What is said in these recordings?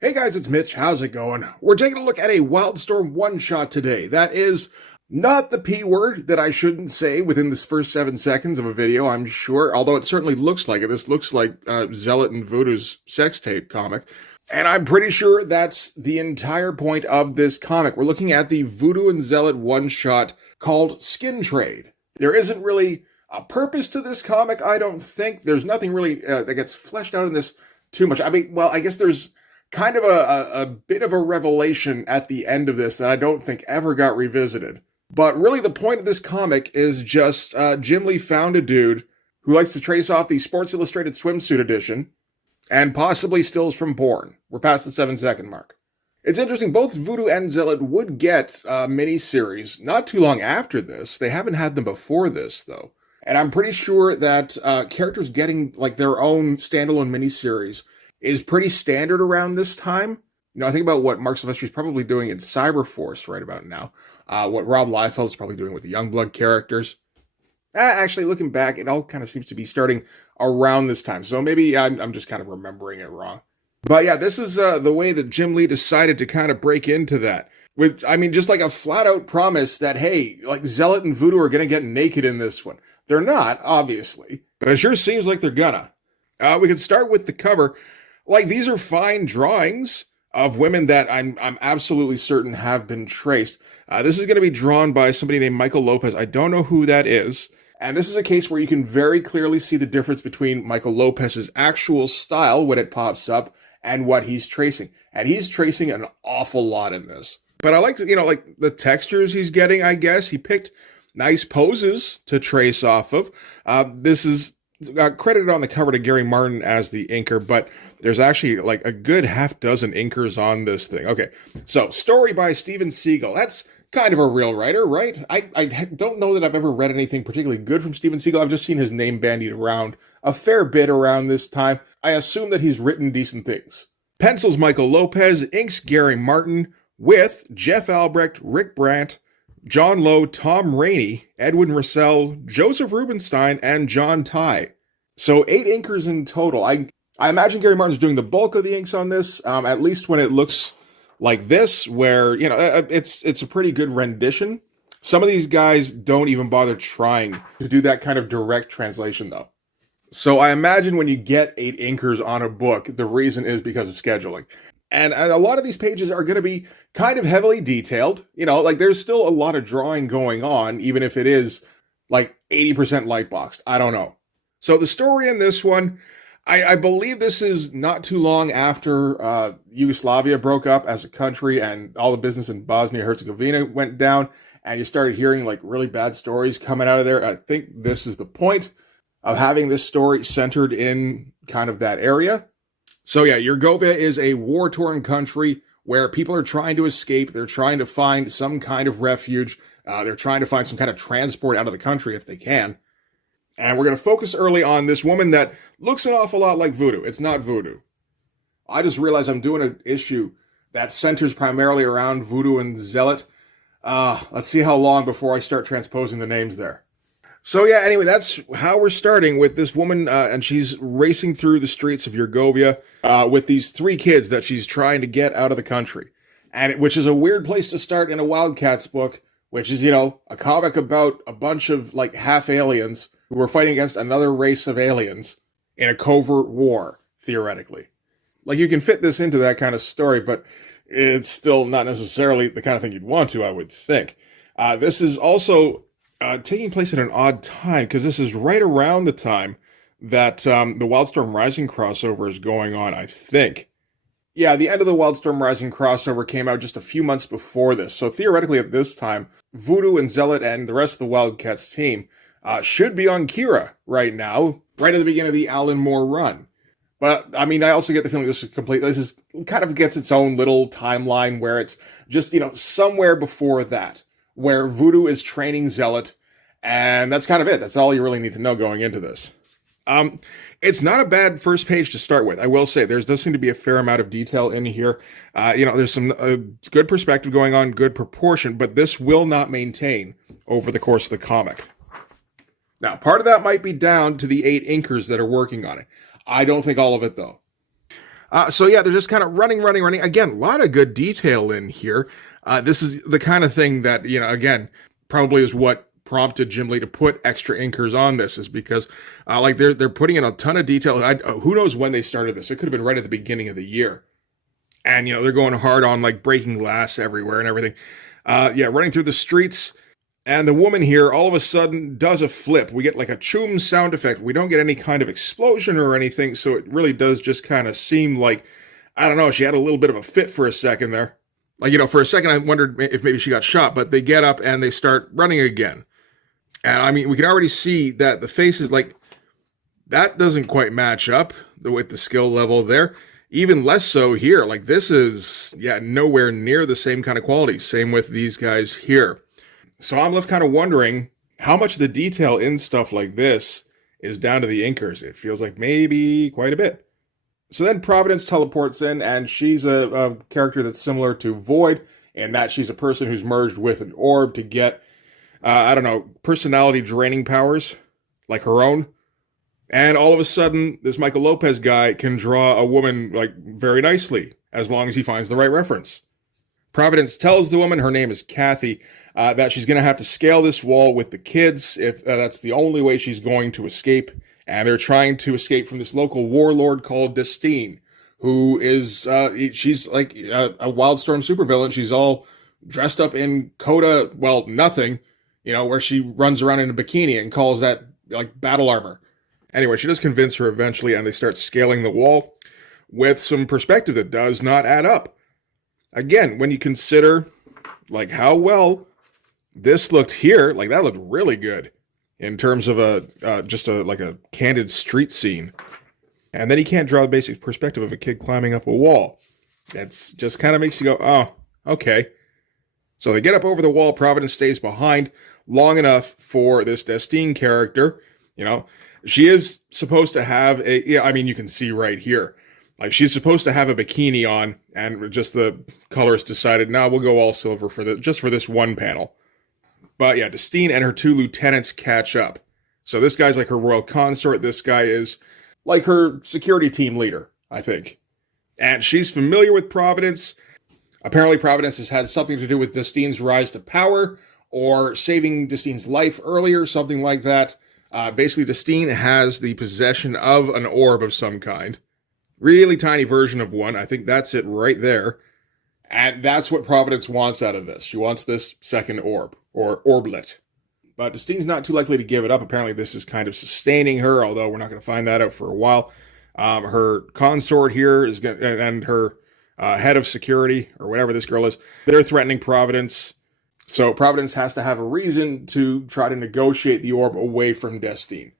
Hey guys, it's Mitch. How's it going? We're taking a look at a Wildstorm one-shot today. That is not the P word that I shouldn't say within this first 7 seconds of a video, I'm sure, although it certainly looks like it. This looks like Zealot and Voodoo's sex tape comic. And I'm pretty sure that's the entire point of this comic. We're looking at the Voodoo and Zealot one-shot called Skin Trade. There isn't really a purpose to this comic, I don't think. There's nothing really that gets fleshed out in this too much. I mean, well, I guess there's kind of a bit of a revelation at the end of this that I don't think ever got revisited. But really the point of this comic is just Jim Lee found a dude who likes to trace off the Sports Illustrated swimsuit edition and possibly stills from porn. We're past the 7-second mark. It's interesting, both Voodoo and Zealot would get miniseries not too long after this. They haven't had them before this, though. And I'm pretty sure that characters getting like their own standalone miniseries is pretty standard around this time. You know, I think about what Mark Silvestri's probably doing in Cyberforce right about now. What Rob Liefeld's probably doing with the Youngblood characters. Actually, looking back, it all kind of seems to be starting around this time. So maybe I'm just kind of remembering it wrong. But yeah, this is the way that Jim Lee decided to kind of break into that. With, I mean, just like a flat-out promise that, hey, like Zealot and Voodoo are going to get naked in this one. They're not, obviously, but it sure seems like they're gonna. We could start with the cover. Like, these are fine drawings of women that I'm absolutely certain have been traced. This is going to be drawn by somebody named Michael Lopez. I don't know who that is. And this is a case where you can very clearly see the difference between Michael Lopez's actual style when it pops up and what he's tracing. And he's tracing an awful lot in this. But I like, you know, like the textures he's getting, I guess. He picked nice poses to trace off of. This is credited on the cover to Gary Martin as the inker, but there's actually like a good half dozen inkers on this thing. Okay, so story by Steven Seagal. That's kind of a real writer, right? I don't know that I've ever read anything particularly good from Steven Seagal. I've just seen his name bandied around a fair bit around this time. I assume that he's written decent things. Pencils Michael Lopez, inks Gary Martin, with Jeff Albrecht, Rick Brandt, John Lowe, Tom Rainey, Edwin Russell, Joseph Rubinstein, and John Ty. So 8 inkers in total. I imagine Gary Martin's doing the bulk of the inks on this, at least when it looks like this, where, you know, it's a pretty good rendition. Some of these guys don't even bother trying to do that kind of direct translation, though. So I imagine when you get 8 inkers on a book, the reason is because of scheduling. And a lot of these pages are going to be kind of heavily detailed. You know, like there's still a lot of drawing going on, even if it is like 80% light boxed. I don't know. So the story in this one, I believe this is not too long after Yugoslavia broke up as a country and all the business in Bosnia-Herzegovina went down, and you started hearing like really bad stories coming out of there. I think this is the point of having this story centered in kind of that area. So yeah, Yugoslavia is a war-torn country where people are trying to escape. They're trying to find some kind of refuge. They're trying to find some kind of transport out of the country if they can. And we're going to focus early on this woman that looks an awful lot like Voodoo. It's not Voodoo. I just realized I'm doing an issue that centers primarily around Voodoo and Zealot. Let's see how long before I start transposing the names there. So yeah, anyway, that's how we're starting with this woman, and she's racing through the streets of Yugoslavia with these 3 kids that she's trying to get out of the country. And which is a weird place to start in a Wildcats book, which is, you know, a comic about a bunch of like half aliens who were fighting against another race of aliens in a covert war, theoretically. Like, you can fit this into that kind of story, but it's still not necessarily the kind of thing you'd want to, I would think. This is also taking place at an odd time, because this is right around the time that the Wildstorm Rising crossover is going on, I think. Yeah, the end of the Wildstorm Rising crossover came out just a few months before this, so theoretically at this time, Voodoo and Zealot and the rest of the Wildcats team should be on Kira right now, right at the beginning of the Alan Moore run. But, I mean, I also get the feeling this is kind of gets its own little timeline where it's just, you know, somewhere before that, where Voodoo is training Zealot, and that's kind of it. That's all you really need to know going into this. It's not a bad first page to start with. I will say there does seem to be a fair amount of detail in here. You know, there's some good perspective going on, good proportion, but this will not maintain over the course of the comic. Now, part of that might be down to the 8 inkers that are working on it. I don't think all of it, though. So yeah, they're just kind of running. Again, a lot of good detail in here. This is the kind of thing that, again, probably is what prompted Jim Lee to put extra inkers on this, is because like they're putting in a ton of detail. Who knows when they started this? It could have been right at the beginning of the year. And, they're going hard on like breaking glass everywhere and everything. Yeah, running through the streets. And the woman here all of a sudden does a flip. We get like a choom sound effect. We don't get any kind of explosion or anything. So it really does just kind of seem like, I don't know, she had a little bit of a fit for a second there. Like, for a second I wondered if maybe she got shot, but they get up and they start running again. And I mean, we can already see that the face is like, that doesn't quite match up with the skill level there. Even less so here. Like this is, nowhere near the same kind of quality. Same with these guys here. So I'm left kind of wondering how much of the detail in stuff like this is down to the inkers. It feels like maybe quite a bit. So then Providence teleports in, and she's a character that's similar to Void, in that she's a person who's merged with an orb to get, personality draining powers, like her own. And all of a sudden, this Michael Lopez guy can draw a woman, like, very nicely, as long as he finds the right reference. Providence tells the woman, her name is Kathy, that she's going to have to scale this wall with the kids if that's the only way she's going to escape. And they're trying to escape from this local warlord called Destine, who is, she's like a Wildstorm supervillain. She's all dressed up in Coda, well, nothing, where she runs around in a bikini and calls that, like, battle armor. Anyway, she does convince her eventually, and they start scaling the wall with some perspective that does not add up. Again, when you consider, like, how well this looked here, like, that looked really good in terms of a candid street scene. And then you can't draw the basic perspective of a kid climbing up a wall. It's just kind of makes you go, oh, okay. So they get up over the wall. Providence stays behind long enough for this Destine character. She is supposed to have you can see right here. Like, she's supposed to have a bikini on, and just the colorist decided, we'll go all silver for just for this one panel. But yeah, Destine and her two lieutenants catch up. So this guy's like her royal consort. This guy is like her security team leader, I think. And she's familiar with Providence. Apparently Providence has had something to do with Destine's rise to power, or saving Destine's life earlier, something like that. Basically, Destine has the possession of an orb of some kind. Really tiny version of one. I think that's it right there. And that's what Providence wants out of this. She wants this second orb, or orblet. But Destine's not too likely to give it up. Apparently this is kind of sustaining her, although we're not going to find that out for a while. Her consort here is and her head of security, or whatever this girl is, they're threatening Providence. So Providence has to have a reason to try to negotiate the orb away from Destine.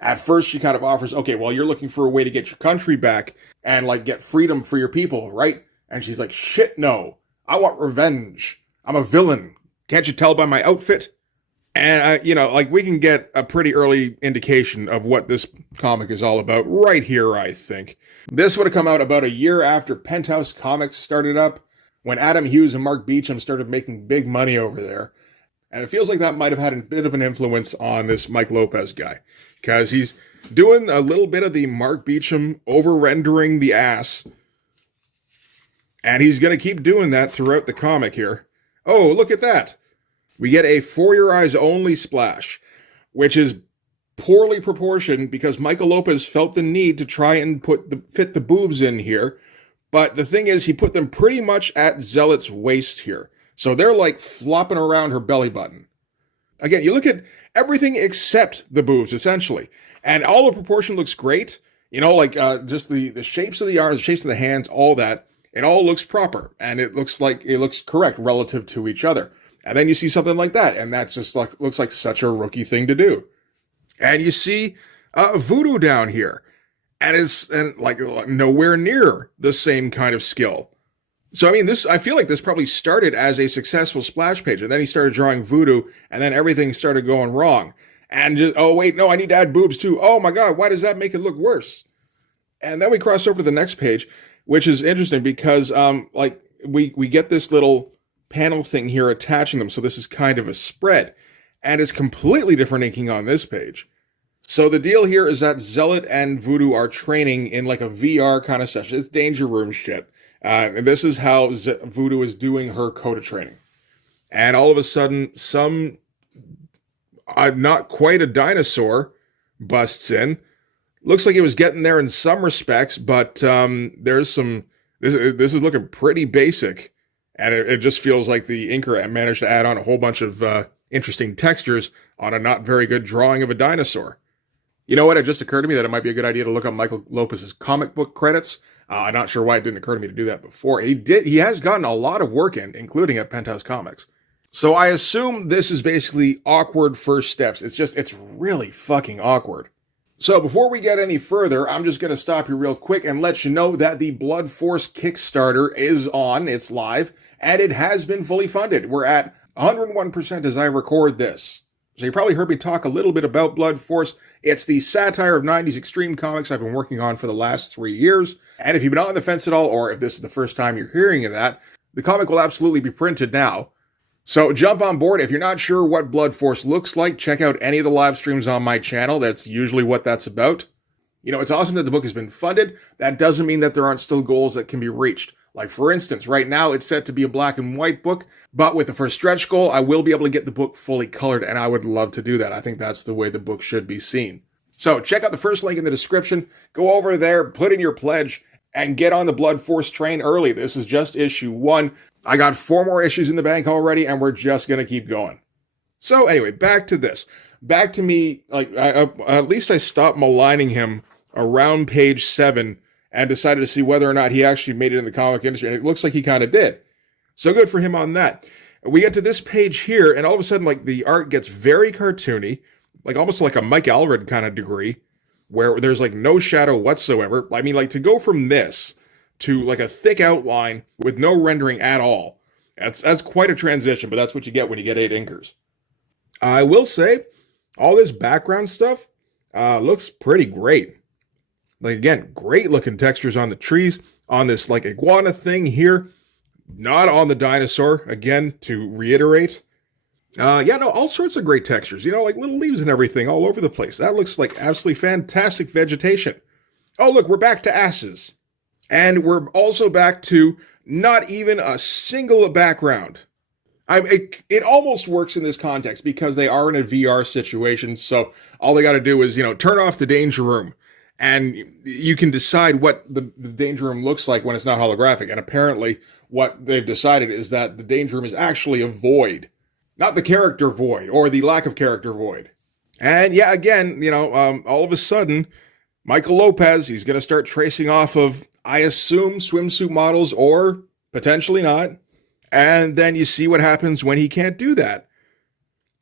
At first, she kind of offers, okay, well, you're looking for a way to get your country back and, like, get freedom for your people, right? And she's like, shit, no. I want revenge. I'm a villain. Can't you tell by my outfit? And, we can get a pretty early indication of what this comic is all about right here, I think. This would have come out about a year after Penthouse Comics started up, when Adam Hughes and Mark Beecham started making big money over there. And it feels like that might have had a bit of an influence on this Mike Lopez guy, because he's doing a little bit of the Mark Beecham over-rendering the ass. And he's going to keep doing that throughout the comic here. Oh, look at that. We get a For Your Eyes Only splash, which is poorly proportioned because Michael Lopez felt the need to try and fit the boobs in here. But the thing is, he put them pretty much at Zealot's waist here. So they're like flopping around her belly button. Again, you look at everything except the boobs, essentially. And all the proportion looks great. Just the shapes of the arms, the shapes of the hands, all that. It all looks proper. And it looks correct relative to each other. And then you see something like that. And that just looks like such a rookie thing to do. And you see VOODOO down here. And it's nowhere near the same kind of skill. So, I feel like this probably started as a successful splash page, and then he started drawing VOODOO, and then everything started going wrong. And I need to add boobs too. Oh my God, why does that make it look worse? And then we cross over to the next page, which is interesting because, we get this little panel thing here attaching them. So this is kind of a spread, and it's completely different inking on this page. So the deal here is that Zealot and Voodoo are training in like a VR kind of session. It's danger room shit. And this is how Voodoo is doing her Coda training. And all of a sudden, some, not quite a dinosaur, busts in. Looks like it was getting there in some respects, but there's some, this is looking pretty basic. And it just feels like the inker managed to add on a whole bunch of interesting textures on a not very good drawing of a dinosaur. You know what? It just occurred to me that it might be a good idea to look up Michael Lopez's comic book credits. I'm not sure why it didn't occur to me to do that before. He has gotten a lot of work in, including at Penthouse Comics. So I assume this is basically awkward first steps. It's really fucking awkward. So before we get any further, I'm just going to stop you real quick and let you know that the Blood Force Kickstarter is on. It's live, and it has been fully funded. We're at 101% as I record this. So you probably heard me talk a little bit about Blood Force. It's the satire of 90s extreme comics I've been working on for the last 3 years. And if you've been on the fence at all, or if this is the first time you're hearing of that, the comic will absolutely be printed now. So jump on board. If you're not sure what Blood Force looks like, check out any of the live streams on my channel. That's usually what that's about. You know, it's awesome that the book has been funded. That doesn't mean that there aren't still goals that can be reached. Like, for instance, right now it's set to be a black and white book, but with the first stretch goal, I will be able to get the book fully colored, and I would love to do that. I think that's the way the book should be seen. So check out the first link in the description. Go over there, put in your pledge, and get on the Blood Force train early. This is just issue 1. I got 4 more issues in the bank already, and we're just going to keep going. So anyway, back to this. Back to me, like, at least I stopped maligning him around page 7 and decided to see whether or not he actually made it in the comic industry, and it looks like he kind of did. So good for him on that. We get to this page here, and all of a sudden, like, the art gets very cartoony, like almost like a Mike Allred kind of degree, where there's like no shadow whatsoever. I mean, like, to go from this to like a thick outline with no rendering at all, that's quite a transition, but that's what you get when you get 8 inkers. I will say, all this background stuff looks pretty great. Like, again, great looking textures on the trees, on this like iguana thing here, not on the dinosaur, again, to reiterate. All sorts of great textures, you know, like little leaves and everything all over the place. That looks like absolutely fantastic vegetation. Oh, look, we're back to asses. And we're also back to not even a single background. It almost works in this context because they are in a VR situation, so all they got to do is, you know, turn off the danger room. And you can decide what the danger room looks like when it's not holographic. And apparently what they've decided is that the danger room is actually a void. Not the character void or the lack of character void. And yeah, again, you know, all of a sudden, Michael Lopez, he's going to start tracing off of, I assume, swimsuit models or potentially not. And then you see what happens when he can't do that.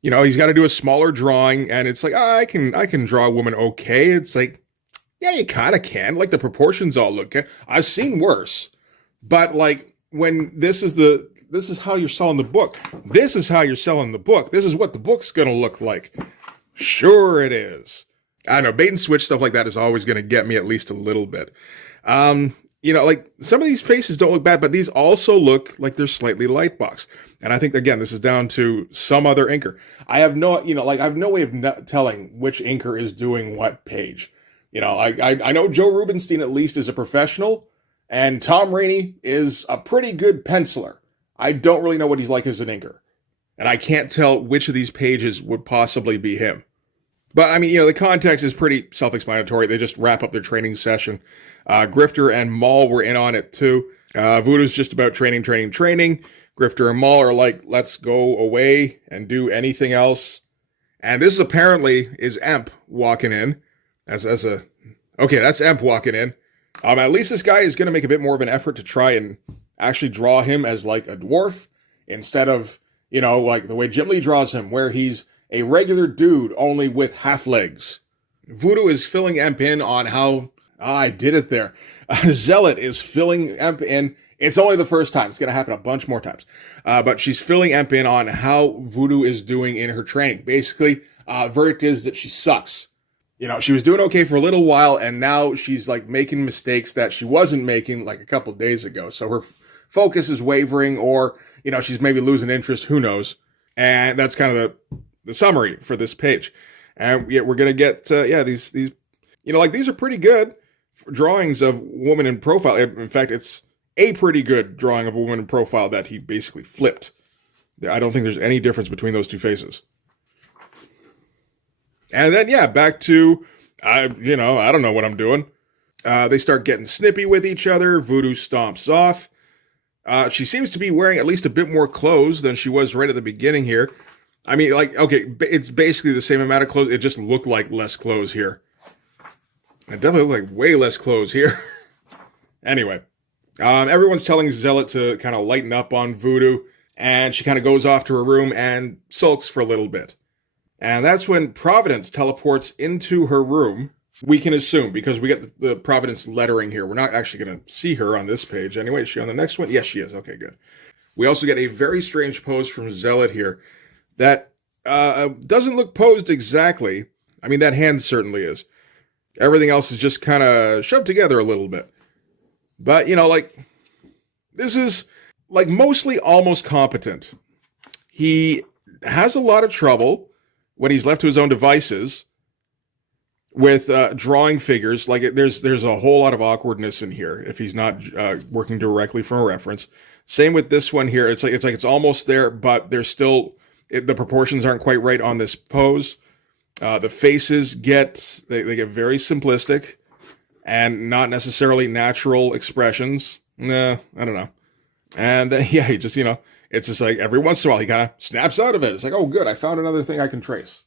You know, he's got to do a smaller drawing and it's like, I can draw a woman okay. It's like, yeah, you kind of can. Like, the proportions all look good. I've seen worse. But, like, when this is how you're selling the book. This is how you're selling the book. This is what the book's going to look like. Sure it is. I know, bait and switch stuff like that is always going to get me at least a little bit. You know, like, some of these faces don't look bad, but these also look like they're slightly lightbox. And I think, again, this is down to some other inker. I have no way of telling which inker is doing what page. You know, I know Joe Rubinstein at least is a professional, and Tom Rainey is a pretty good penciler. I don't really know what he's like as an inker, and I can't tell which of these pages would possibly be him. But, I mean, you know, the context is pretty self-explanatory. They just wrap up their training session. Grifter and Maul were in on it, too. Voodoo's just about training. Grifter and Maul are like, let's go away and do anything else. And this apparently is Emp walking in. That's Emp walking in. At least this guy is going to make a bit more of an effort to try and actually draw him as like a dwarf instead of, you know, like the way Jim Lee draws him, where he's a regular dude only with half legs. Voodoo is filling Emp in on how, I did it there. Zealot is filling Emp in. It's only the first time. It's going to happen a bunch more times. But she's filling Emp in on how Voodoo is doing in her training. Basically, verdict is that she sucks. You know, she was doing okay for a little while, and now she's, like, making mistakes that she wasn't making, like, a couple days ago. So her focus is wavering, or, you know, she's maybe losing interest. Who knows? And that's kind of the summary for this page. And yeah, we're going to get, these, like these are pretty good drawings of woman in profile. In fact, it's a pretty good drawing of a woman in profile that he basically flipped. I don't think there's any difference between those two faces. And then, yeah, back to, I don't know what I'm doing. They start getting snippy with each other. Voodoo stomps off. She seems to be wearing at least a bit more clothes than she was right at the beginning here. I mean, like, okay, it's basically the same amount of clothes. It just looked like less clothes here. It definitely looked like way less clothes here. Anyway, everyone's telling Zealot to kind of lighten up on Voodoo, and she kind of goes off to her room and sulks for a little bit. And that's when Providence teleports into her room. We can assume, because we get the Providence lettering here. We're not actually going to see her on this page. Anyway, is she on the next one? Yes, she is. Okay, good. We also get a very strange pose from Zealot here that doesn't look posed exactly. I mean, that hand certainly is. Everything else is just kind of shoved together a little bit. But, this is, mostly almost competent. He has a lot of trouble when he's left to his own devices with drawing figures. There's a whole lot of awkwardness in here if he's not working directly from a reference. Same with this one here. It's almost there, but there's still, the proportions aren't quite right on this pose. The faces get very simplistic and not necessarily natural expressions. Nah, I don't know. And then, he just, it's just like every once in a while he kind of snaps out of it. It's like, oh, good, I found another thing I can trace.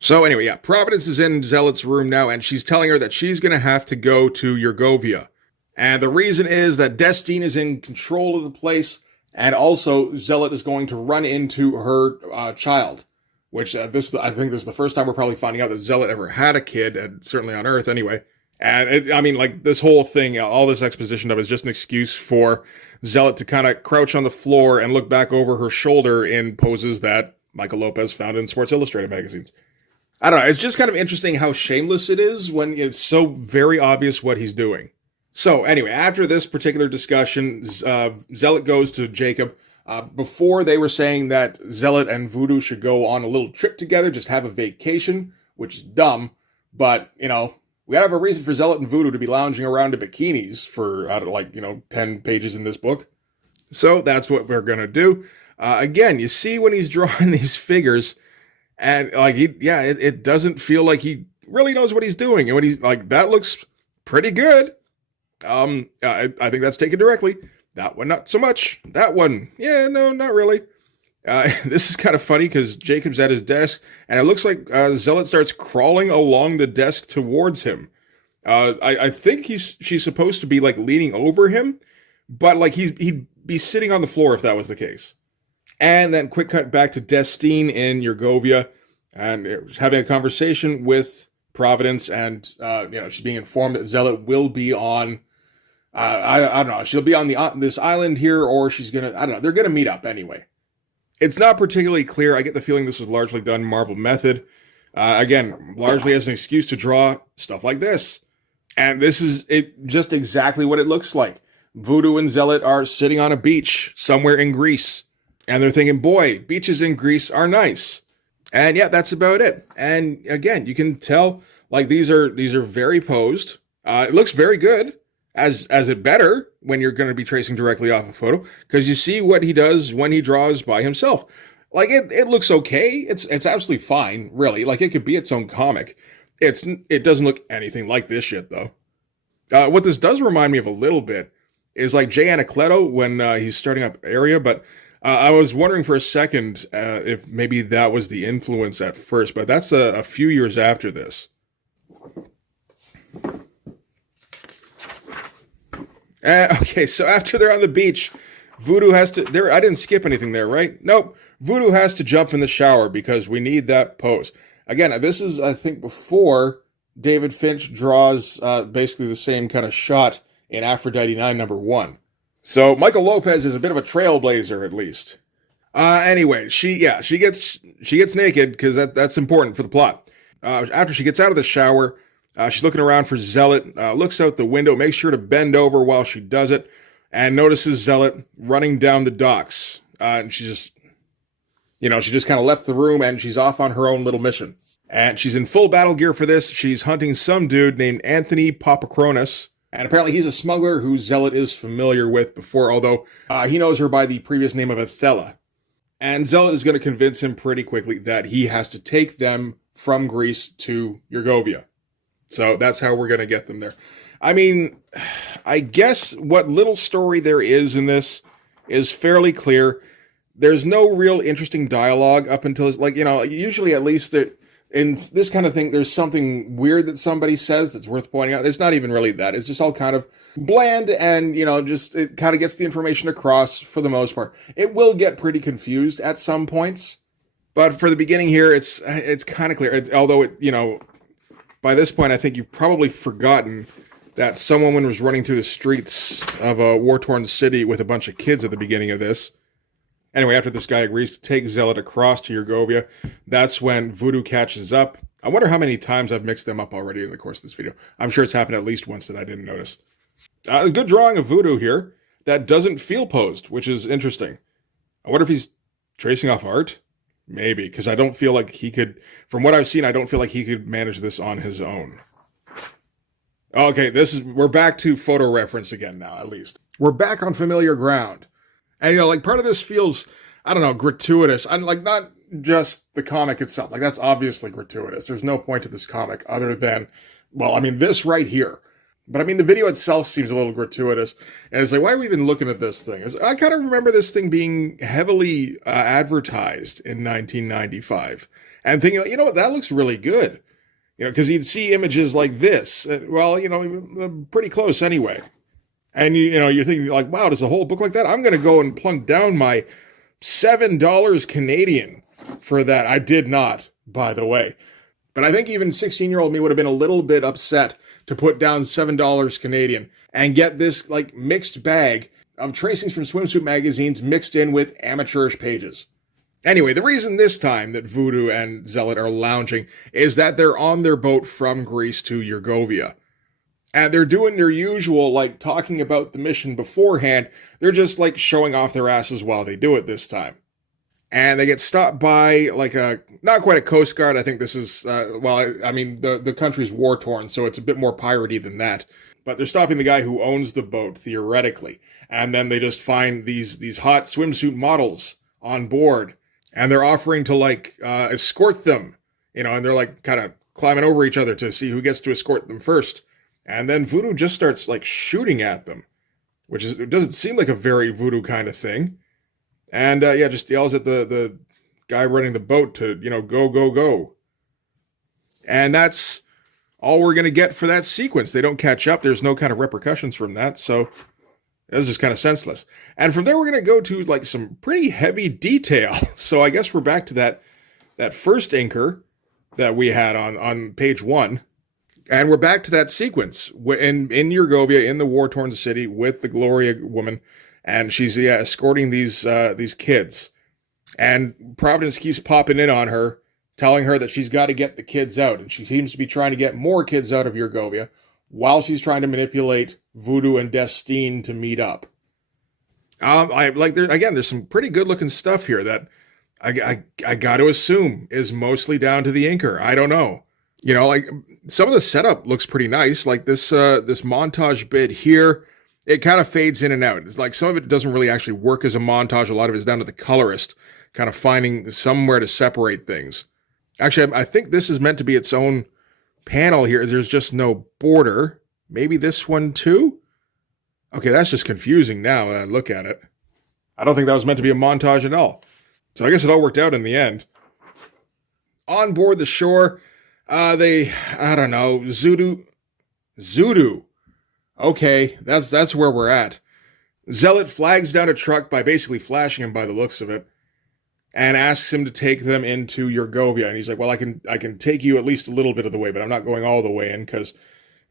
So anyway, yeah, Providence is in Zealot's room now, and she's telling her that she's going to have to go to Yurgovia. And the reason is that Destine is in control of the place, and also Zealot is going to run into her child, which I think this is the first time we're probably finding out that Zealot ever had a kid, and certainly on Earth anyway. And this whole thing, all this exposition of it is just an excuse for Zealot to kind of crouch on the floor and look back over her shoulder in poses that Michael Lopez found in Sports Illustrated magazines. I don't know, it's just kind of interesting how shameless it is when it's so very obvious what he's doing. So anyway, after this particular discussion, Zealot goes to Jacob. Before they were saying that Zealot and Voodoo should go on a little trip together, just have a vacation, which is dumb, but, we gotta have a reason for Zealot and Voodoo to be lounging around in bikinis for, 10 pages in this book. So that's what we're gonna do. Again, you see when he's drawing these figures, and it doesn't feel like he really knows what he's doing. And when he's like, that looks pretty good. I think that's taken directly. That one, not so much. That one, yeah, no, not really. This is kind of funny because Jacob's at his desk, and it looks like Zealot starts crawling along the desk towards him. I think she's supposed to be leaning over him, but he'd be sitting on the floor if that was the case. And then quick cut back to Destine in Yurgovia, and having a conversation with Providence, and she's being informed that Zealot will be on. I don't know. She'll be on this island here, or she's gonna. I don't know. They're gonna meet up anyway. It's not particularly clear. I get the feeling this was largely done Marvel method. Again, largely as an excuse to draw stuff like this. And this is just exactly what it looks like. Voodoo and Zealot are sitting on a beach somewhere in Greece. And they're thinking, boy, beaches in Greece are nice. And yeah, that's about it. And again, you can tell these are very posed. It looks very good. As it better when you're going to be tracing directly off a photo, because you see what he does when he draws by himself. It looks okay. It's absolutely fine, really. It could be its own comic. It doesn't look anything like this shit though. What this does remind me of a little bit is Jay Anacleto when he's starting up Area, but I was wondering for a second if maybe that was the influence at first, but that's a few years after this. Okay, so after they're on the beach, Voodoo has to... I didn't skip anything there, right? Nope. Voodoo has to jump in the shower because we need that pose. Again, this is, I think, before David Finch draws basically the same kind of shot in Aphrodite 9 #1. So Michael Lopez is a bit of a trailblazer, at least. Anyway, she gets naked because that's important for the plot. After she gets out of the shower... she's looking around for Zealot, looks out the window, makes sure to bend over while she does it, and notices Zealot running down the docks. And she just kind of left the room, and she's off on her own little mission. And she's in full battle gear for this. She's hunting some dude named Anthony Papakronis. And apparently he's a smuggler who Zealot is familiar with before, although he knows her by the previous name of Athela. And Zealot is going to convince him pretty quickly that he has to take them from Greece to Yurgovia. So that's how we're going to get them there. I mean, I guess what little story there is in this is fairly clear. There's no real interesting dialogue up until, like, you know, usually at least that in this kind of thing, there's something weird that somebody says that's worth pointing out. There's not even really that. It's just all kind of bland and, you know, just it kind of gets the information across for the most part. It will get pretty confused at some points, but for the beginning here, it's kind of clear. Although, it, you know, by this point, I think you've probably forgotten that someone was running through the streets of a war-torn city with a bunch of kids at the beginning of this. Anyway, after this guy agrees to take Zealot across to Yurgovia, that's when VOODOO catches up. I wonder how many times I've mixed them up already in the course of this video. I'm sure it's happened at least once that I didn't notice. A good drawing of VOODOO here that doesn't feel posed, which is interesting. I wonder if he's tracing off art? Maybe, because I don't feel like he could, from what I've seen, I don't feel like he could manage this on his own. Okay, we're back to photo reference again now, at least. We're back on familiar ground. And, you know, like, part of this feels, I don't know, gratuitous. And, like, not just the comic itself. Like, that's obviously gratuitous. There's no point to this comic other than, well, I mean, this right here. But, I mean, the video itself seems a little gratuitous. And it's like, why are we even looking at this thing? I kind of remember this thing being heavily advertised in 1995. And thinking, you know what, that looks really good. You know, because you'd see images like this. Well, you know, pretty close anyway. And, you know, you're thinking like, wow, does the whole book like that? I'm going to go and plunk down my $7 Canadian for that. I did not, by the way. But I think even 16-year-old me would have been a little bit upset to put down $7 Canadian and get this, like, mixed bag of tracings from swimsuit magazines mixed in with amateurish pages. Anyway, the reason this time that VOODOO and Zealot are lounging is that they're on their boat from Greece to Yurgovia. And they're doing their usual, like, talking about the mission beforehand. They're just, like, showing off their asses while they do it this time. And they get stopped by, like, not quite a Coast Guard. I think this is, well, I mean, the country's war-torn, so it's a bit more piratey than that. But they're stopping the guy who owns the boat, theoretically. And then they just find these hot swimsuit models on board. And they're offering to, like, escort them. You know, and they're, like, kind of climbing over each other to see who gets to escort them first. And then VOODOO just starts, like, shooting at them, which it doesn't seem like a very VOODOO kind of thing. And, yeah, just yells at the guy running the boat to, you know, go, go, go. And that's all we're going to get for that sequence. They don't catch up. There's no kind of repercussions from that, so that's just kind of senseless. And from there, we're going to go to, like, some pretty heavy detail. So I guess we're back to that first inker that we had on page 1. And we're back to that sequence in Yurgovia, in the war-torn city, with the Gloria woman, and she's escorting these kids. And Providence keeps popping in on her, telling her that she's got to get the kids out, and she seems to be trying to get more kids out of Yurgovia, while she's trying to manipulate VOODOO and Destine to meet up. There's some pretty good-looking stuff here that I got to assume is mostly down to the inker. I don't know. You know, like, some of the setup looks pretty nice. Like this montage bit here, it kind of fades in and out. It's like some of it doesn't really actually work as a montage. A lot of it's down to the colorist kind of finding somewhere to separate things. Actually, I think this is meant to be its own panel here. There's just no border. Maybe this one too? Okay, that's just confusing now when I look at it. I don't think that was meant to be a montage at all. So I guess it all worked out in the end. On board the shore, I don't know, Zoodoo. Okay, that's where we're at. Zealot flags down a truck by basically flashing him by the looks of it, and asks him to take them into Yurgovia. And he's like, well, I can take you at least a little bit of the way, but I'm not going all the way in, because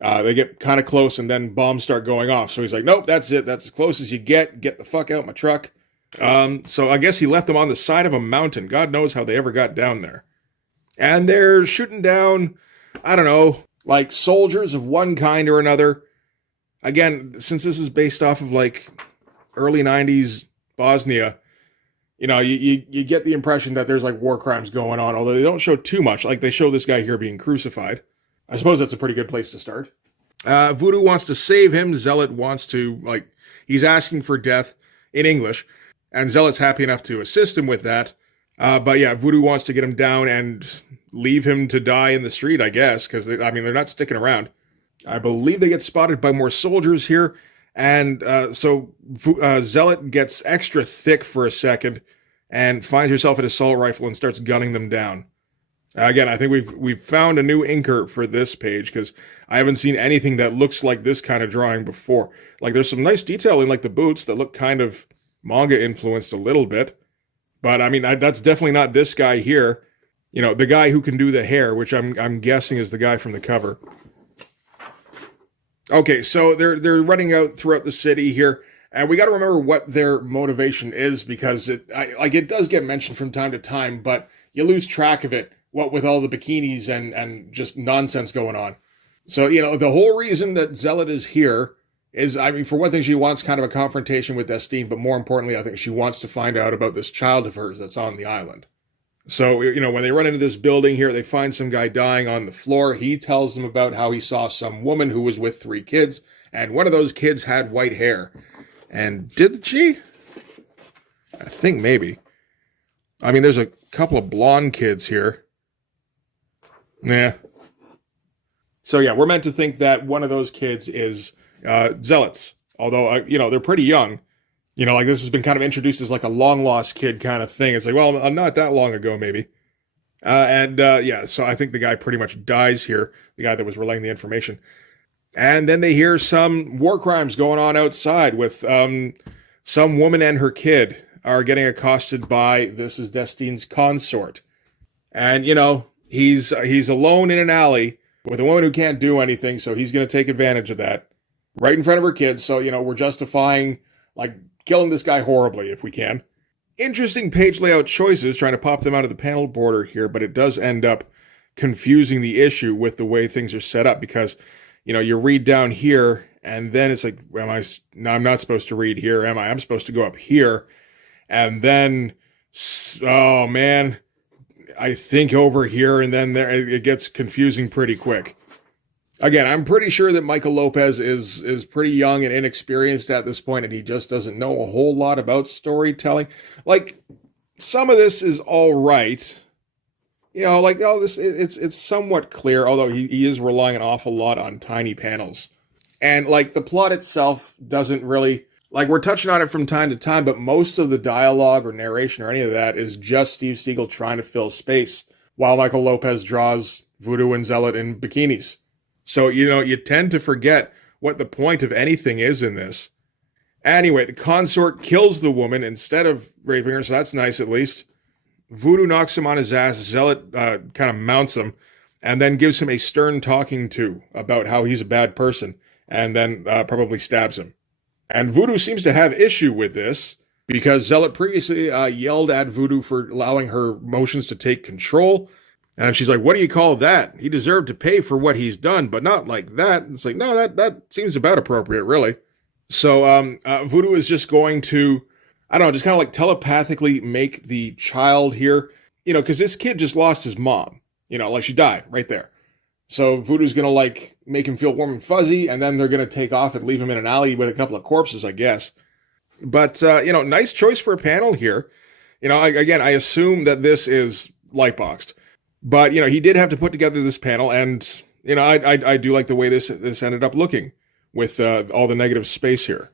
they get kind of close and then bombs start going off. So he's like, nope, that's it. That's as close as you get. Get the fuck out my truck. So I guess he left them on the side of a mountain. God knows how they ever got down there. And they're shooting down, I don't know, like soldiers of one kind or another. Again, since this is based off of, like, early 90s Bosnia, you get the impression that there's like war crimes going on, although they don't show too much. Like they show this guy here being crucified. I suppose that's a pretty good place to start. Voodoo wants to save him. Zealot wants to, like, he's asking for death in English, and Zealot's happy enough to assist him with that. But yeah, Voodoo wants to get him down and leave him to die in the street, I guess, because, they're not sticking around. I believe they get spotted by more soldiers here, and so Zealot gets extra thick for a second and finds herself an assault rifle and starts gunning them down. Again, I think we've found a new inker for this page, because I haven't seen anything that looks like this kind of drawing before. Like, there's some nice detail in, like, the boots that look kind of manga-influenced a little bit. But, I mean, that's definitely not this guy here. The guy who can do the hair, which I'm guessing is the guy from the cover. Okay, so they're running out throughout the city here, and we got to remember what their motivation is, because it does get mentioned from time to time, but you lose track of it, what with all the bikinis and just nonsense going on. So, the whole reason that Zealot is here is, for one thing, she wants kind of a confrontation with Destine, but more importantly, I think she wants to find out about this child of hers that's on the island. So, when they run into this building here, they find some guy dying on the floor. He tells them about how he saw some woman who was with 3 kids, and one of those kids had white hair. And did she? I think maybe. There's a couple of blonde kids here. Yeah. So yeah, we're meant to think that one of those kids is Zealots. Although, they're pretty young. This has been kind of introduced as like a long-lost kid kind of thing. It's like, well, not that long ago, maybe. Yeah, so I think the guy pretty much dies here, the guy that was relaying the information. And then they hear some war crimes going on outside with some woman and her kid are getting accosted by, this is Destine's consort. And, he's alone in an alley with a woman who can't do anything, so he's going to take advantage of that right in front of her kids. So, we're justifying, like, killing this guy horribly if we can. Interesting page layout choices, trying to pop them out of the panel border here, but it does end up confusing the issue with the way things are set up, because, you read down here, and then it's like, I'm not supposed to read here, am I? I'm supposed to go up here, and then, oh man, I think over here, and then there, it gets confusing pretty quick. Again, I'm pretty sure that Michael Lopez is pretty young and inexperienced at this point, and he just doesn't know a whole lot about storytelling. Like, some of this is all right. It's somewhat clear, although he is relying an awful lot on tiny panels. And, the plot itself doesn't really, we're touching on it from time to time, but most of the dialogue or narration or any of that is just Steve Stiegel trying to fill space, while Michael Lopez draws Voodoo and Zealot in bikinis. So, you tend to forget what the point of anything is in this. Anyway, the consort kills the woman instead of raping her, so that's nice at least. Voodoo knocks him on his ass, Zealot kind of mounts him, and then gives him a stern talking to about how he's a bad person, and then probably stabs him. And Voodoo seems to have issue with this, because Zealot previously yelled at Voodoo for allowing her emotions to take control. And she's like, what do you call that? He deserved to pay for what he's done, but not like that. It's like, no, that seems about appropriate, really. So Voodoo is just going to, I don't know, just kind of like telepathically make the child here, because this kid just lost his mom, she died right there. So Voodoo's going to make him feel warm and fuzzy, and then they're going to take off and leave him in an alley with a couple of corpses, I guess. But, nice choice for a panel here. I assume that this is lightboxed. But, he did have to put together this panel, and, I do like the way this ended up looking with all the negative space here.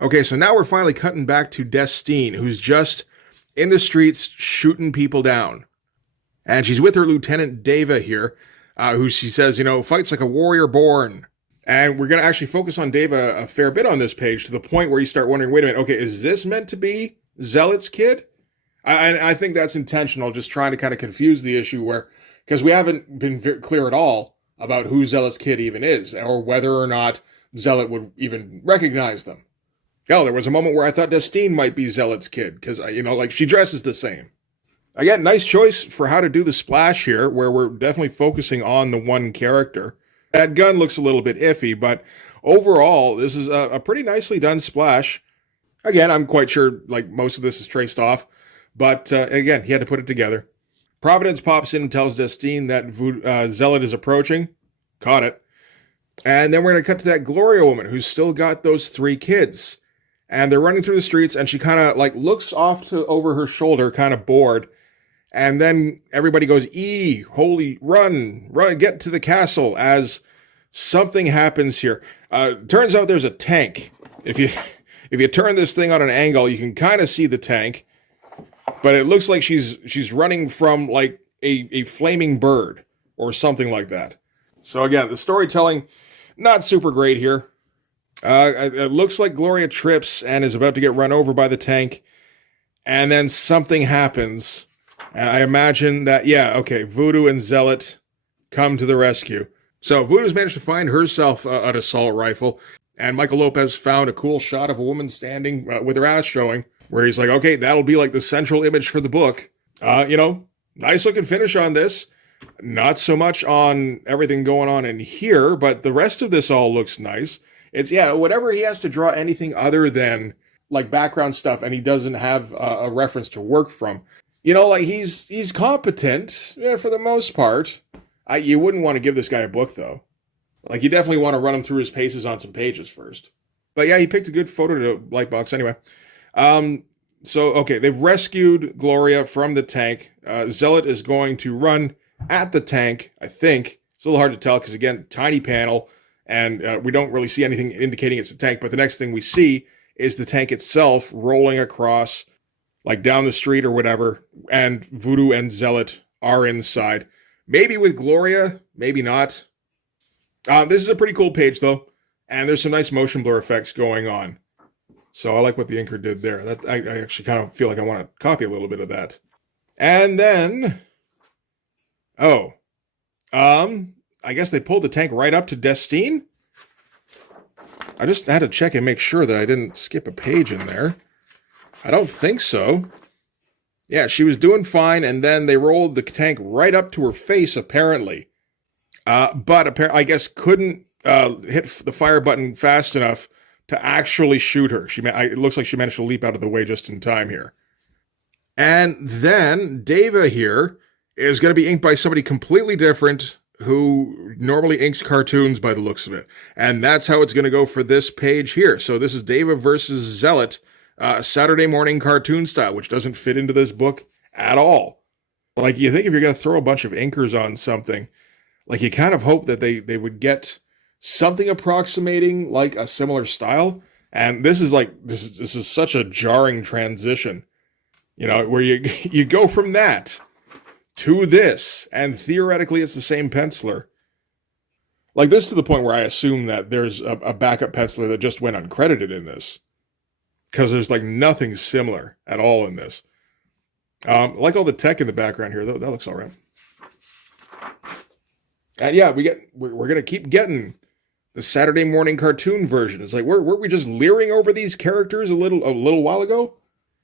Okay, so now we're finally cutting back to Destine, who's just in the streets shooting people down. And she's with her Lieutenant Deva here, who she says, fights like a warrior born. And we're going to actually focus on Deva a fair bit on this page, to the point where you start wondering, wait a minute, okay, is this meant to be Zealot's kid? I think that's intentional, just trying to kind of confuse the issue because we haven't been very clear at all about who Zealot's kid even is, or whether or not Zealot would even recognize them. Hell, there was a moment where I thought Destine might be Zealot's kid, because, she dresses the same. Again, nice choice for how to do the splash here, where we're definitely focusing on the one character. That gun looks a little bit iffy, but overall, this is a pretty nicely done splash. Again, I'm quite sure like most of this is traced off, but again, he had to put it together. Providence pops in and tells Destine that Zealot is approaching. Caught it. And then we're going to cut to that Gloria woman who's still got those 3 kids. And they're running through the streets, and she kind of like looks off to over her shoulder, kind of bored. And then everybody goes, holy, run, get to the castle, as something happens here. Turns out there's a tank. If you turn this thing on an angle, you can kind of see the tank. But it looks like she's running from like a flaming bird or something like that. So again, the storytelling, not super great here. It looks like Gloria trips and is about to get run over by the tank. And then something happens. And I imagine that, Voodoo and Zealot come to the rescue. So Voodoo's managed to find herself an assault rifle. And Michael Lopez found a cool shot of a woman standing with her ass showing. Where he's like, okay, that'll be like the central image for the book. Nice looking finish on this. Not so much on everything going on in here, but the rest of this all looks nice. It's, whatever he has to draw anything other than like background stuff, and he doesn't have a reference to work from. He's competent for the most part. You wouldn't want to give this guy a book, though. Like, you definitely want to run him through his paces on some pages first. But yeah, he picked a good photo to Lightbox anyway. They've rescued Gloria from the tank. Zealot is going to run at the tank, I think. It's a little hard to tell because, again, tiny panel, and we don't really see anything indicating it's a tank. But the next thing we see is the tank itself rolling across, like down the street or whatever, and Voodoo and Zealot are inside. Maybe with Gloria, maybe not. This is a pretty cool page, though, and there's some nice motion blur effects going on. So I like what the inker did there. That I actually kind of feel like I want to copy a little bit of that. And then, I guess they pulled the tank right up to Destine. I just had to check and make sure that I didn't skip a page in there. I don't think so. Yeah, she was doing fine, and then they rolled the tank right up to her face, apparently. But I guess couldn't hit the fire button fast enough to actually shoot her. It looks like she managed to leap out of the way just in time here. And then Deva here is going to be inked by somebody completely different who normally inks cartoons by the looks of it. And that's how it's going to go for this page here. So this is Deva versus Zealot, Saturday morning cartoon style, which doesn't fit into this book at all. Like, you think if you're going to throw a bunch of inkers on something, like, you kind of hope that they would get something approximating like a similar style. And this is this is such a jarring transition, where you go from that to this, and theoretically it's the same penciler. Like, this to the point where I assume that there's a backup penciler that just went uncredited in this, because there's like nothing similar at all in this. Like all the tech in the background here, that looks all right. And yeah, we're gonna keep getting the Saturday morning cartoon version. It's like, weren't we just leering over these characters a little while ago?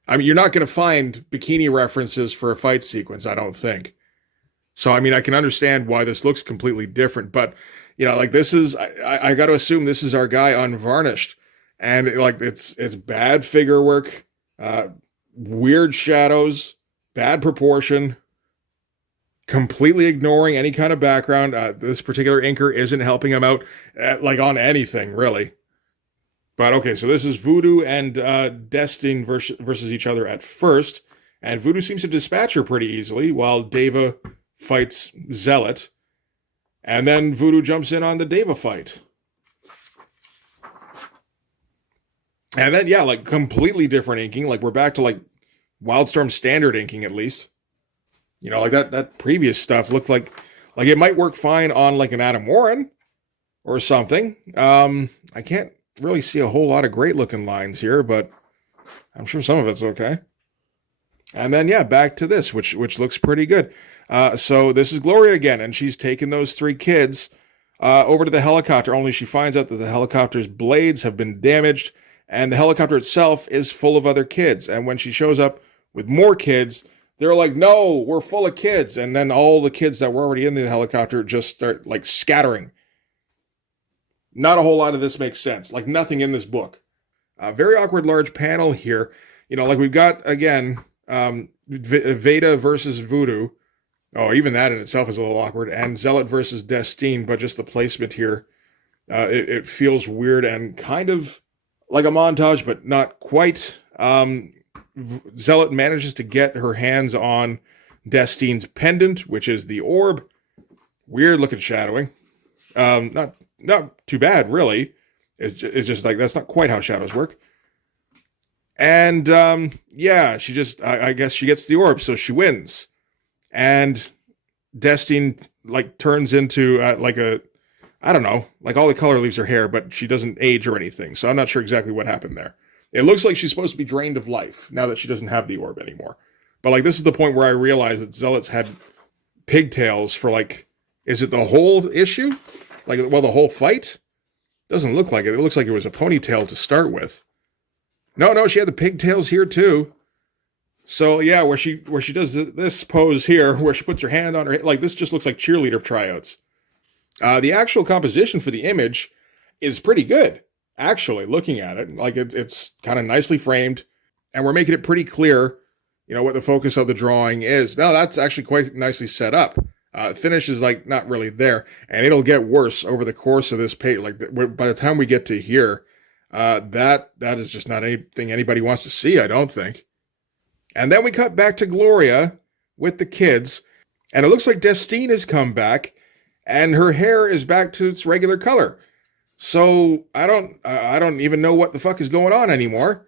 I mean, you're not going to find bikini references for a fight sequence, I don't think. So, I mean, I can understand why this looks completely different, but, like, this is, I got to assume this is our guy Unvarnished. And, it's bad figure work, weird shadows, bad proportion, completely ignoring any kind of background. This particular inker isn't helping him out, on anything, really. But okay, so this is Voodoo and Destine versus each other at first. And Voodoo seems to dispatch her pretty easily, while Deva fights Zealot. And then Voodoo jumps in on the Deva fight. And then, completely different inking. We're back to, Wildstorm standard inking, at least. That previous stuff looked like it might work fine on, an Adam Warren or something. I can't really see a whole lot of great looking lines here, but I'm sure some of it's okay. And then, back to this, which looks pretty good. So this is Gloria again, and she's taken those 3 kids over to the helicopter, only she finds out that the helicopter's blades have been damaged, and the helicopter itself is full of other kids. And when she shows up with more kids, they're like, no, we're full of kids. And then all the kids that were already in the helicopter just start, scattering. Not a whole lot of this makes sense. Nothing in this book. A very awkward large panel here. You know, like we've got, again, Veda versus Voodoo. Oh, even that in itself is a little awkward. And Zealot versus Destine, but just the placement here. It feels weird and kind of like a montage, but not quite. Zealot manages to get her hands on Destine's pendant, which is the orb. Weird looking shadowing. Not too bad, really. It's just like, that's not quite how shadows work. And yeah, she just, I guess she gets the orb, so she wins. And Destine like turns into like a, I don't know, like all the color leaves her hair, but she doesn't age or anything. So I'm not sure exactly what happened there. It looks like she's supposed to be drained of life now that she doesn't have the orb anymore. But like, this is the point where I realized that Zealots had pigtails for like, is it the whole issue? Like, well, the whole fight? Doesn't look like it. It looks like it was a ponytail to start with. No, she had the pigtails here too. So yeah, where she does this pose here, where she puts her hand on her, like this just looks like cheerleader tryouts. The actual composition for the image is pretty good, actually, looking at it. Like it's kind of nicely framed, and we're making it pretty clear, you know, what the focus of the drawing is. Now that's actually quite nicely set up. Finish is like not really there, and it'll get worse over the course of this page. Like by the time we get to here, that is just not anything anybody wants to see, I don't think. And then we cut back to Gloria with the kids, and it looks like Destine has come back, and her hair is back to its regular color. So I don't even know what the fuck is going on anymore.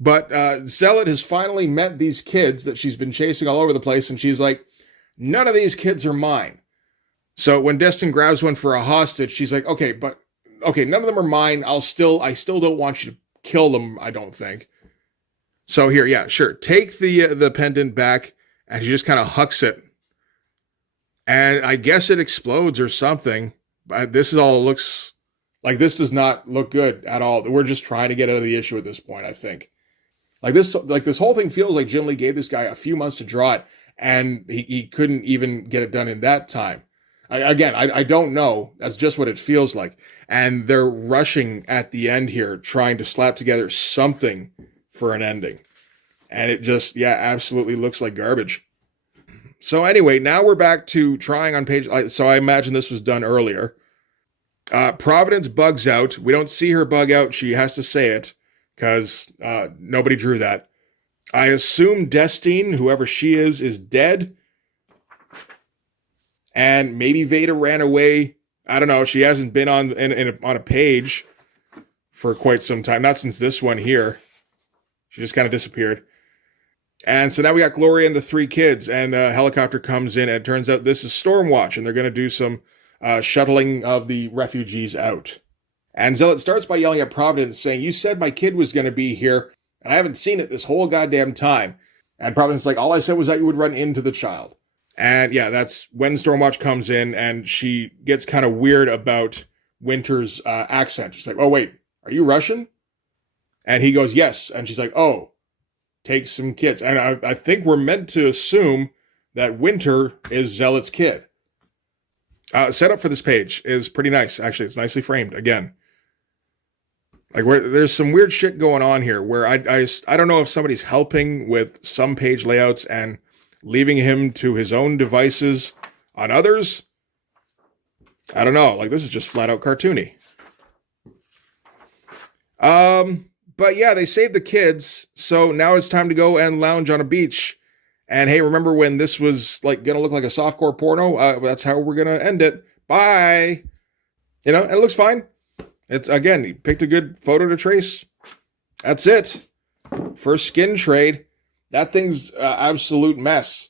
But Zealot has finally met these kids that she's been chasing all over the place, and she's like, none of these kids are mine. So when Destine grabs one for a hostage, she's like, okay, none of them are mine. I still don't want you to kill them, I don't think. So here, yeah, sure. Take the pendant back, and she just kind of hucks it. And I guess it explodes or something. But this is all looks like, this does not look good at all. We're just trying to get out of the issue at this point, I think. Like this whole thing feels like Jim Lee gave this guy a few months to draw it, and he couldn't even get it done in that time. I don't know. That's just what it feels like. And they're rushing at the end here, trying to slap together something for an ending. And it just, yeah, absolutely looks like garbage. So anyway, now we're back to trying on page, so I imagine this was done earlier. Providence bugs out. We don't see her bug out. She has to say it, because nobody drew that. I assume Destine, whoever she is dead. And maybe Veda ran away. I don't know. She hasn't been on a page for quite some time. Not since this one here. She just kind of disappeared. And so now we got Gloria and the three kids, and a helicopter comes in, and it turns out this is Stormwatch, and they're going to do some shuttling of the refugees out. And Zealot starts by yelling at Providence, saying, you said my kid was going to be here, and I haven't seen it this whole goddamn time. And Providence is like, all I said was that you would run into the child. And yeah, that's when Stormwatch comes in, and she gets kind of weird about Winter's accent. She's like, oh, wait, are you Russian? And he goes, yes. And she's like, oh, take some kids. And I think we're meant to assume that Winter is Zealot's kid. Setup for this page is pretty nice. Actually, it's nicely framed again. Like there's some weird shit going on here where I don't know if somebody's helping with some page layouts and leaving him to his own devices on others. I don't know. Like this is just flat out cartoony. But yeah, they saved the kids. So now it's time to go and lounge on a beach. And hey, remember when this was like going to look like a softcore porno? That's how we're going to end it. Bye. You know, and it looks fine. It's, again, he picked a good photo to trace. That's it. First skin trade. That thing's absolute mess.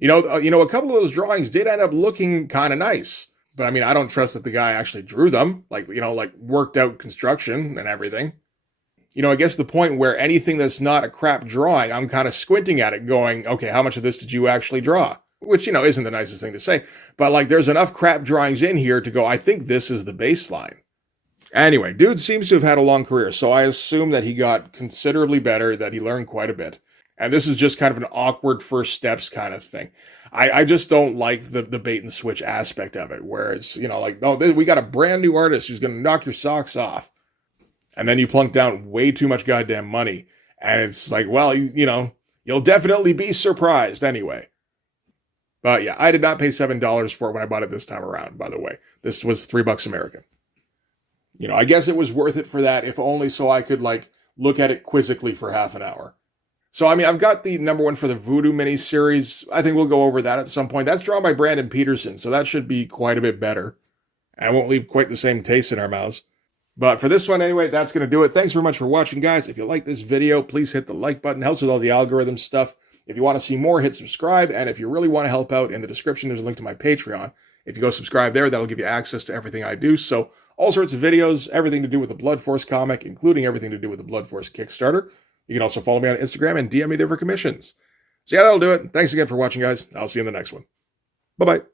You know, a couple of those drawings did end up looking kind of nice. But I mean, I don't trust that the guy actually drew them. Like, you know, like worked out construction and everything. You know, I guess the point where anything that's not a crap drawing, I'm kind of squinting at it going, okay, how much of this did you actually draw? Which, you know, isn't the nicest thing to say. But like, there's enough crap drawings in here to go, I think this is the baseline. Anyway, dude seems to have had a long career, so I assume that he got considerably better, that he learned quite a bit. And this is just kind of an awkward first steps kind of thing. I just don't like the bait and switch aspect of it, where it's, you know, like, oh, we got a brand new artist who's going to knock your socks off. And then you plunk down way too much goddamn money. And it's like, well, you'll definitely be surprised anyway. But yeah, I did not pay $7 for it when I bought it this time around, by the way. This was $3 American. I guess it was worth it for that, if only so I could, look at it quizzically for half an hour. So, I've got the #1 for the VOODOO miniseries. I think we'll go over that at some point. That's drawn by Brandon Peterson, so that should be quite a bit better. And won't leave quite the same taste in our mouths. But for this one, anyway, that's going to do it. Thanks very much for watching, guys. If you like this video, please hit the like button. It helps with all the algorithm stuff. If you want to see more, hit subscribe. And if you really want to help out, in the description, there's a link to my Patreon. If you go subscribe there, that'll give you access to everything I do. So all sorts of videos, everything to do with the Blood Force comic, including everything to do with the Blood Force Kickstarter. You can also follow me on Instagram and DM me there for commissions. So yeah, that'll do it. Thanks again for watching, guys. I'll see you in the next one. Bye-bye.